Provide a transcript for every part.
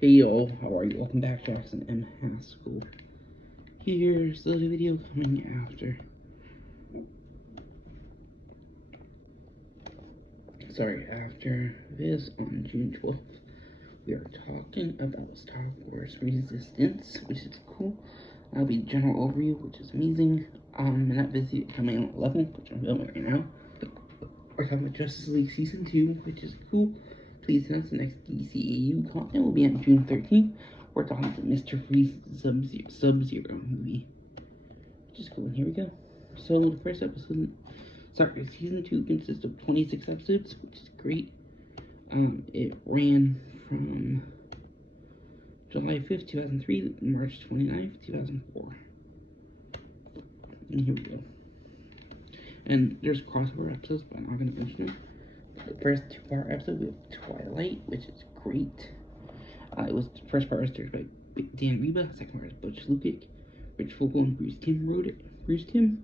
Hey yo, how are you? Welcome back, Jackson M. Haskell. Here's the video coming after. After this on June 12th, we are talking about Star Wars Resistance, which is cool. That'll be general overview, which is amazing. And that video coming on 11, which I'm filming right now. We're talking about Justice League Season 2, which is cool. Please announce the next DCAU content will be on June 13th. We're talking about the Mr. Freeze Sub-Zero movie, which is cool. And here we go. So the first episode, Season 2 consists of 26 episodes, which is great. It ran from July 5th, 2003 to March 29th, 2004. And here we go. And there's crossover episodes, but I'm not going to mention them. The first two-part episode, we have Twilight, which is great. It was the first part was directed by Dan Reba, second part was Butch Lukic, Rich Fogel, and Bruce Timm wrote it. Bruce Timm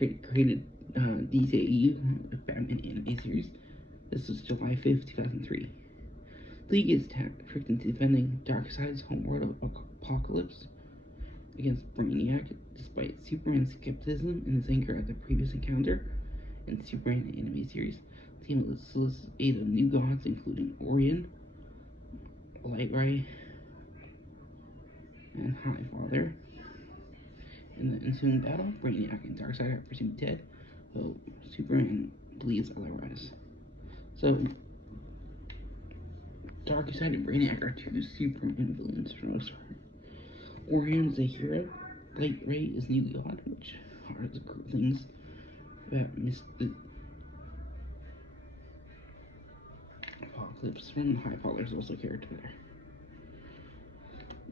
created DCAU, a Batman anime series. This was July 5th, 2003. League is tricked into defending Darkseid's homeworld of Apocalypse against Brainiac, despite Superman's skepticism and his anger at the previous encounter in the Superman anime series. The team solicits aid of new gods, including Orion, Lightray, and Highfather. In the ensuing battle, Brainiac and Darkseid are presumed dead, though Superman believes otherwise. So, Darkseid and Brainiac are two Superman villains for the most part. Orion is a hero. Lightray is new god, which are the cool things that the Apocalypse from Highfather is also a character there.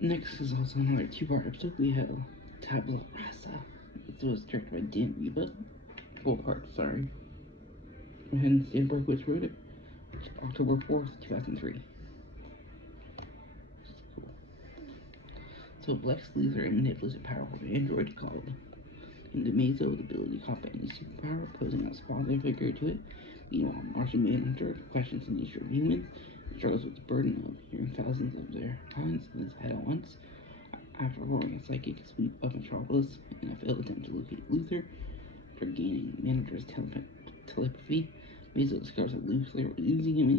Next is also another two-part episode. We have Tabula Rasa. This was directed by Dan Reba. Full part, sorry. And Stan Berkowitz wrote it. It's October 4th, 2003. Cool. So Lex Luthor manipulates a powerful android called Indemazo with the ability to copy any superpower, posing as a father figure to it. Meanwhile, Martian Manhunter questions the nature of humans and struggles with the burden of hearing thousands of their kinds in his head at once. After roaring a psychic sweep of Metropolis in a failed attempt to locate Luthor, after gaining Manhunter's telepathy, Mazo discovers that Luthor was using him and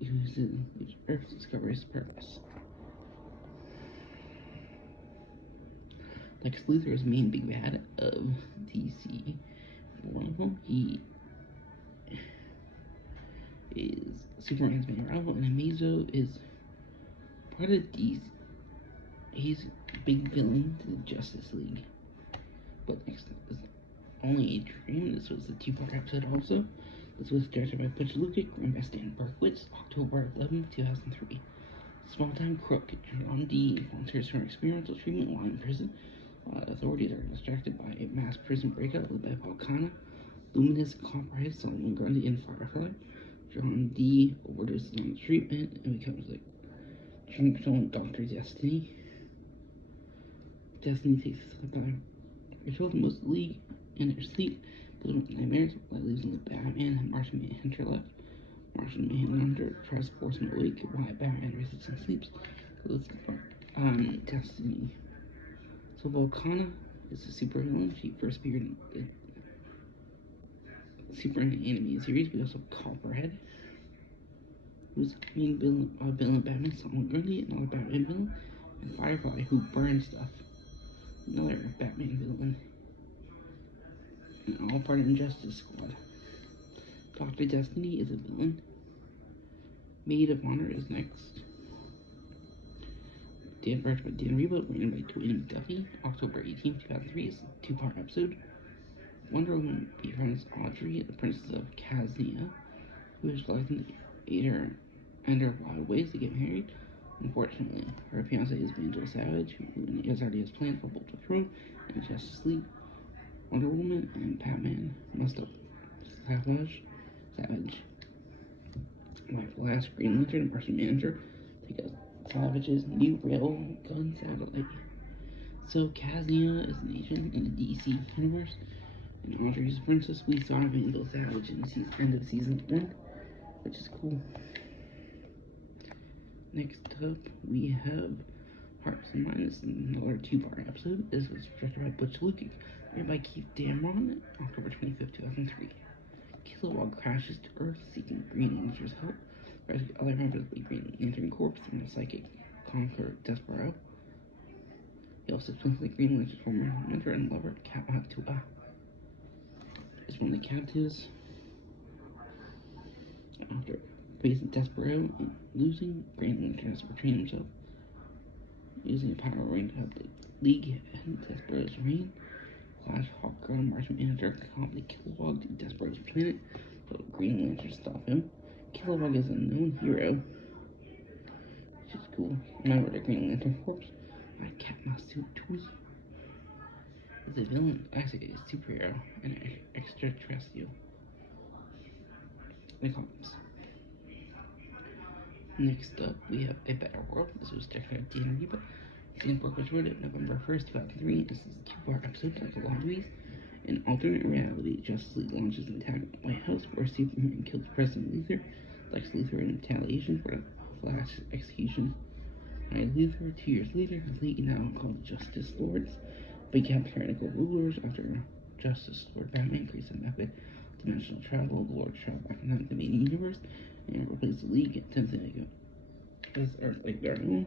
using Earth to discover his purpose. Lex Luthor is the main big bad of DC. One of them, he is Superman's main rival, and Amazo is part of DC. He's a big villain to the Justice League. But next is Only a Dream. This was the two-part episode also. This was directed by Butch Lukic, written by Stan Berkowitz, October 11, 2003. Small-time crook John Dee volunteers for experimental treatment while in prison. Authorities are distracted by a mass prison breakout led by Volcana, Luminous, Copperhead, Solomon Grundy, and Firefly. John Dee overdoses on the treatment and becomes like Tombstone Dr. Destiny. Destiny takes a slip by Rachel with most of the League in her sleep, building up nightmares while losing the Batman and Martian Manhunter left. Martian Manhunter tries to force him awake while Batman resists and sleeps. Destiny. So Volcana is a supervillain. She first appeared in the Superman anime series. We also have Copperhead, who's the main villain of Batman, Solomon Grundy, another Batman villain, and Firefly, who burns stuff, another Batman villain, and all part of Injustice Squad. Dr. Destiny is a villain. Maid of Honor is next. Directed by Dan Reba, written by Dwayne McDuffie, October 18, 2003 is a two-part episode. Wonder Woman befriends Audrey, the princess of Kaznia, who is reluctant to aid her and her wild ways to get married. Unfortunately, her fiance is Angel Savage, who has already has plans for both the throne and Justice League. Wonder Woman and Batman must up Savage. Like last Green Lantern and Martian Manhunter take out Savage's new railgun satellite. So Kaznia is an agent in the DC universe, and Audrey's princess. We saw Angel Savage in the end of season 1, which is cool. Next up, we have Hearts and Minds, another two-part episode. This was directed by Butch Lukic, written by Keith Dameron, October 25th, 2003. Kilowog crashes to Earth seeking Green Lantern's help, rescue other members of the Green Lantern Corps and the psychic Conqueror Despero. He also spends the Green Lantern's former mentor and lover, Katma Tua, is one of the captives. After facing Despero and losing, Green Lantern has to retrain himself, using a power ring to help the League and Despero's reign. Flash, Hawkgirl, and Martian Manhunter accompany Kilowog to Despero's planet, but Green Lantern stop him. Kilowog is a known hero, which is cool. Member of the Green Lantern Corps, like Katma Tua, is a villain, actually a superhero, and an extraterrestrial. The comics. Next up, we have A Better World. This was directed by Dan Reba. Sandberg was written November 1st, 2003. This is a two-part episode like a lot of these. In alternate reality, Justice League launches an attack on the White House where Superman kills President Luthor. Lex Luthor in retaliation for the Flash execution. Luthor, 2 years later, the League, now called the Justice Lords, become tyrannical rulers after Justice Lord Batman creates a method of dimensional travel. The Lords travel back in time to the main universe and replace the League and attempts to make it as Earth like their own.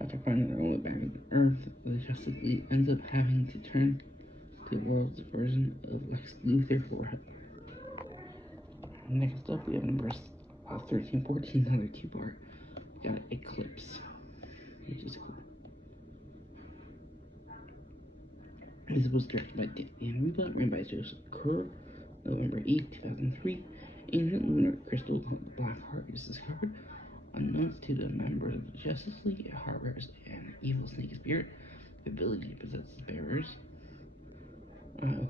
After finding their own way back on Earth, the Justice League ends up having to turn to the world's version of Lex Luthor for help. Next up, we have numbers 13, 14, another two-part. We got Eclipse, which is cool. This was directed by Dan Reba, written by Joseph Kerr, November 8, 2003. Ancient lunar crystal called the Black Heart is discovered. Unknowns to the members of the Justice League, it harbors an evil snake spirit, the ability to possess its bearers,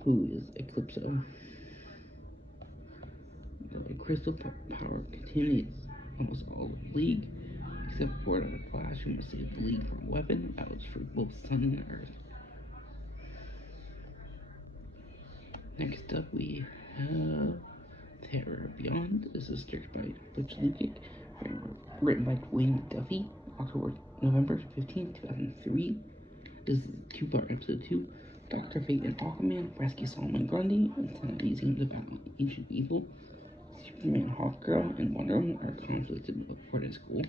who is Eclipso. The crystal power contaminates almost all of the League, except for the Flash, who must save the League from a weapon that was for both Sun and Earth. Next up, we have Terror Beyond. This is directed by Butch Lukic, written by Dwayne McDuffie, November 15, 2003. This is a two-part episode 2. Dr. Fate and Aquaman rescue Solomon Grundy and send a museum to battle ancient evil. Superman, Hawkgirl, and Wonder Woman are conflicted before the school.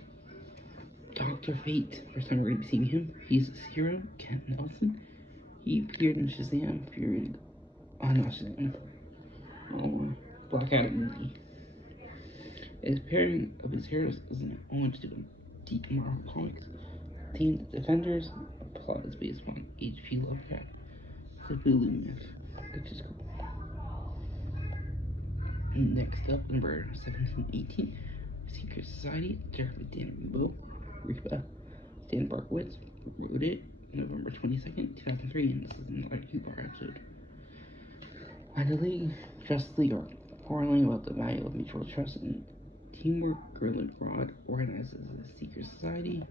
Dr. Fate, first time we're going to be seeing him, he's his hero, Kent Nelson. He appeared in Shazam, Black Adam movie. His pairing of his heroes is an homage to the deep Marvel Comics. Team Defenders, a plot is based on H.P. Lovecraft, Cthulhu myth, which is cool. Next up, number 1718, Secret Society, directed by Dan Reba. Stan Barkowitz wrote it November 22nd, 2003, and this is another two-part episode. Finally, Justice League are quarreling about the value of mutual trust and teamwork. Gorilla Grodd organizes a secret society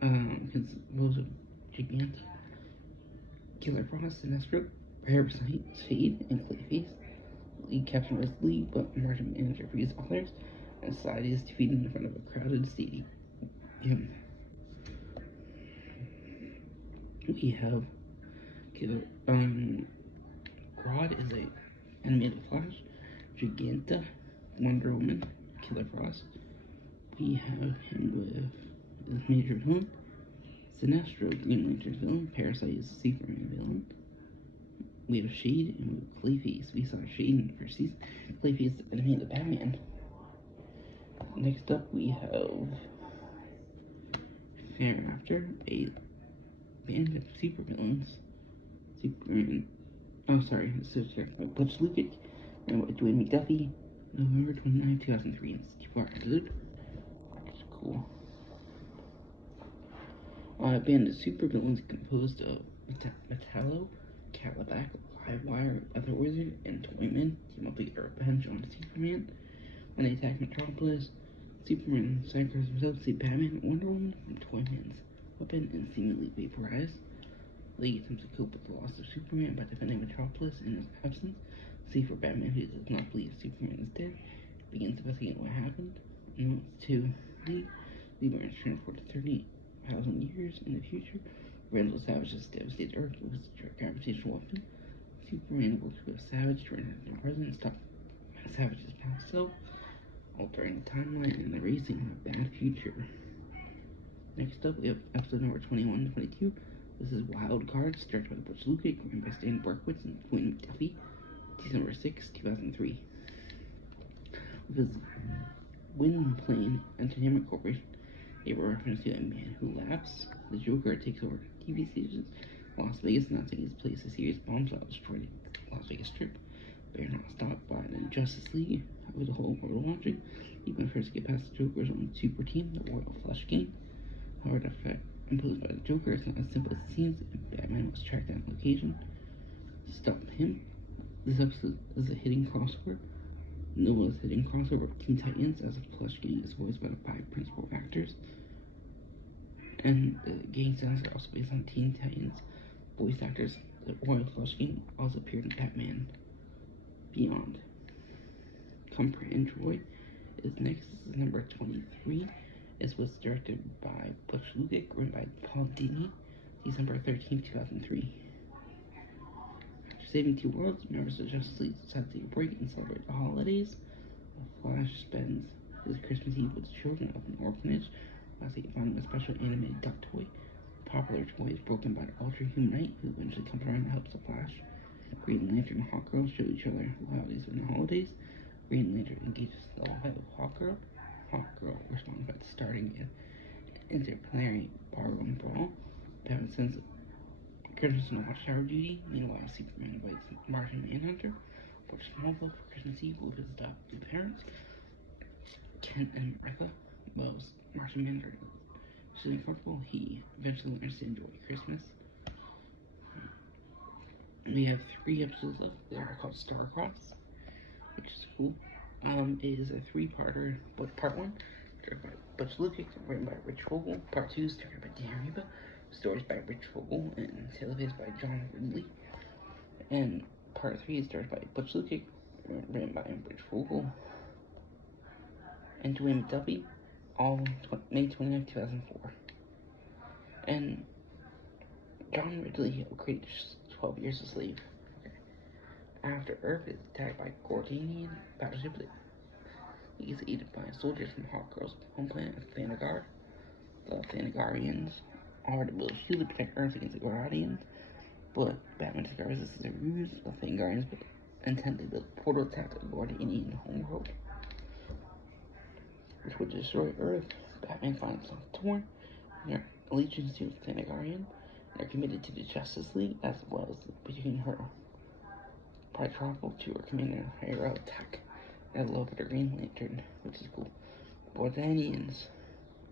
composed of Giganta, Killer Frost, Sinestro, Parasite, Shade, and Clayface. League captured by the League, but Martian Manager frees others, and society is defeated in front of a crowded stadium. We have Grodd is a enemy of the Flash, Giganta, Wonder Woman, Killer Frost. We have him with his major villain, Sinestro, Green Lantern villain, Parasite is Superman villain. We have Shade and we have Clayface. We saw Shade in the first season. Clayface is the enemy of the Batman. Next up we have Thereafter, a band of supervillains. This is directed by Butch Lukic, and by Dwayne McDuffie, November 29, 2003. It's a two-part episode. It's cool. A band of supervillains composed of Metallo, Calabac, Livewire, Weather Wizard, and Toyman team up to get revenge on Superman. When they attack Metropolis, Superman sacrifices himself to save Batman and Wonder Woman from Toyman's weapon and seemingly vaporized. League attempts to cope with the loss of Superman by defending Metropolis in his absence, save for Batman, who does not believe Superman is dead, begins investigating what happened. And to Lee. Lee Barnes transported 30,000 years in the future. Randall Savage has devastated Earth with his gravitational weapon. Superman works with Savage to render the present and stop Savage's past self, altering the timeline and erasing a bad future. Next up, we have episode number 21 and 22. This is Wild Cards, directed by Butch Lukic, written by Stan Berkowitz and Dwayne McDuffie, December 6, 2003. With Gwynplaine Entertainment Corporation, a reference to a man who laughs, the Joker takes over TV stations in Las Vegas, announcing his place a serious bombshell destroyed the Las Vegas Strip. But you're not stopped by the Justice League, with the whole world watching. You can first get past the Joker's own super team, the Royal Flush Gang. However, the effect imposed by the Joker is not as simple as it seems, and Batman must track down the location to stop him. This episode is a hidden crossover. Nova's hidden crossover of Teen Titans, as the Flush Gang is voiced by the 5 principal actors. And the gang sounds are also based on Teen Titans voice actors. The Royal Flush Gang also appeared in Batman Beyond. Comprehend Troy is next. This is number 23. This was directed by Butch Lukic, written by Paul Dini, December 13, 2003. After saving 2 worlds, members of Justice League decide to take a break and celebrate the holidays. The Flash spends his Christmas Eve with children of an orphanage, while they find a special animated duck toy. The popular toy is broken by an Ultra-Human Knight, who eventually comes around and helps the Flash. Green Lantern and Hawkgirl show each other loyalties in the holidays. Green Lantern engages the love with Hawkgirl. Hawkgirl responds by starting an interplanetary barroom brawl. Batman sends Christmas on watchtower duty. Meanwhile, Superman invites Martian Manhunter for Smallville for Christmas Eve with his adopted parents, Kent and Martha. Well, Martian Manhunter is uncomfortable. He eventually learns to enjoy Christmas. We have 3 episodes of that are called Starcross, which is cool. It is a 3-parter, but part 1, directed by Butch Lukic, written by Rich Vogel. Part 2 is directed by Dan Riba, stories by Rich Vogel, and televised by John Ridley. And part 3 is directed by Butch Lukic, written by Rich Vogel and Dwayne McDuffie, all May 29, 2004. And John Ridley created 12 Years a Slave. After Earth is attacked by Gordanian battleship, he is aided by soldiers from Hawkgirl's home planet of Thanagar. The Thanagarians are to build a shield to protect Earth against the Guardians, but Batman discovers this is a ruse. The Thanagarians intend to build a portal attack to the Guardian homeworld, which would destroy Earth. Batman finds himself torn in their allegiance to the Thanagarian. They're committed to the Justice League, as well as between her Tritropical to her commander, Hero Tech, and love of the Green Lantern, which is cool. Bordanians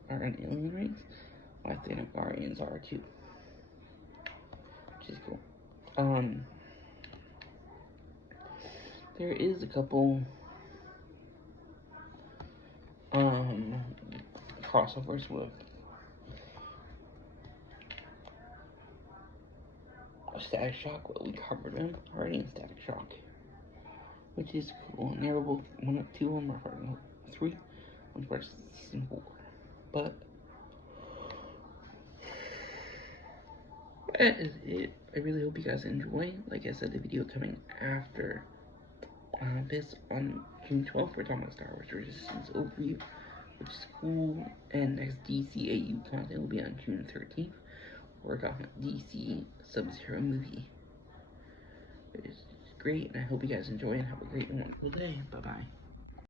are an alien race, while Thanagarians are too, which is cool. There is a couple crossovers with Static Shock, what we covered them already in Static Shock, which is cool. And they were both 2 of them are part of 3, one's part of season 4. But that is it. I really hope you guys enjoy. Like I said, the video coming after this on June 12th, we're talking about Star Wars Resistance Overview, which is cool. And next DCAU content will be on June 13th. We're talking about DC Sub-Zero movie. It's great, and I hope you guys enjoy and have a great and wonderful day. Bye-bye.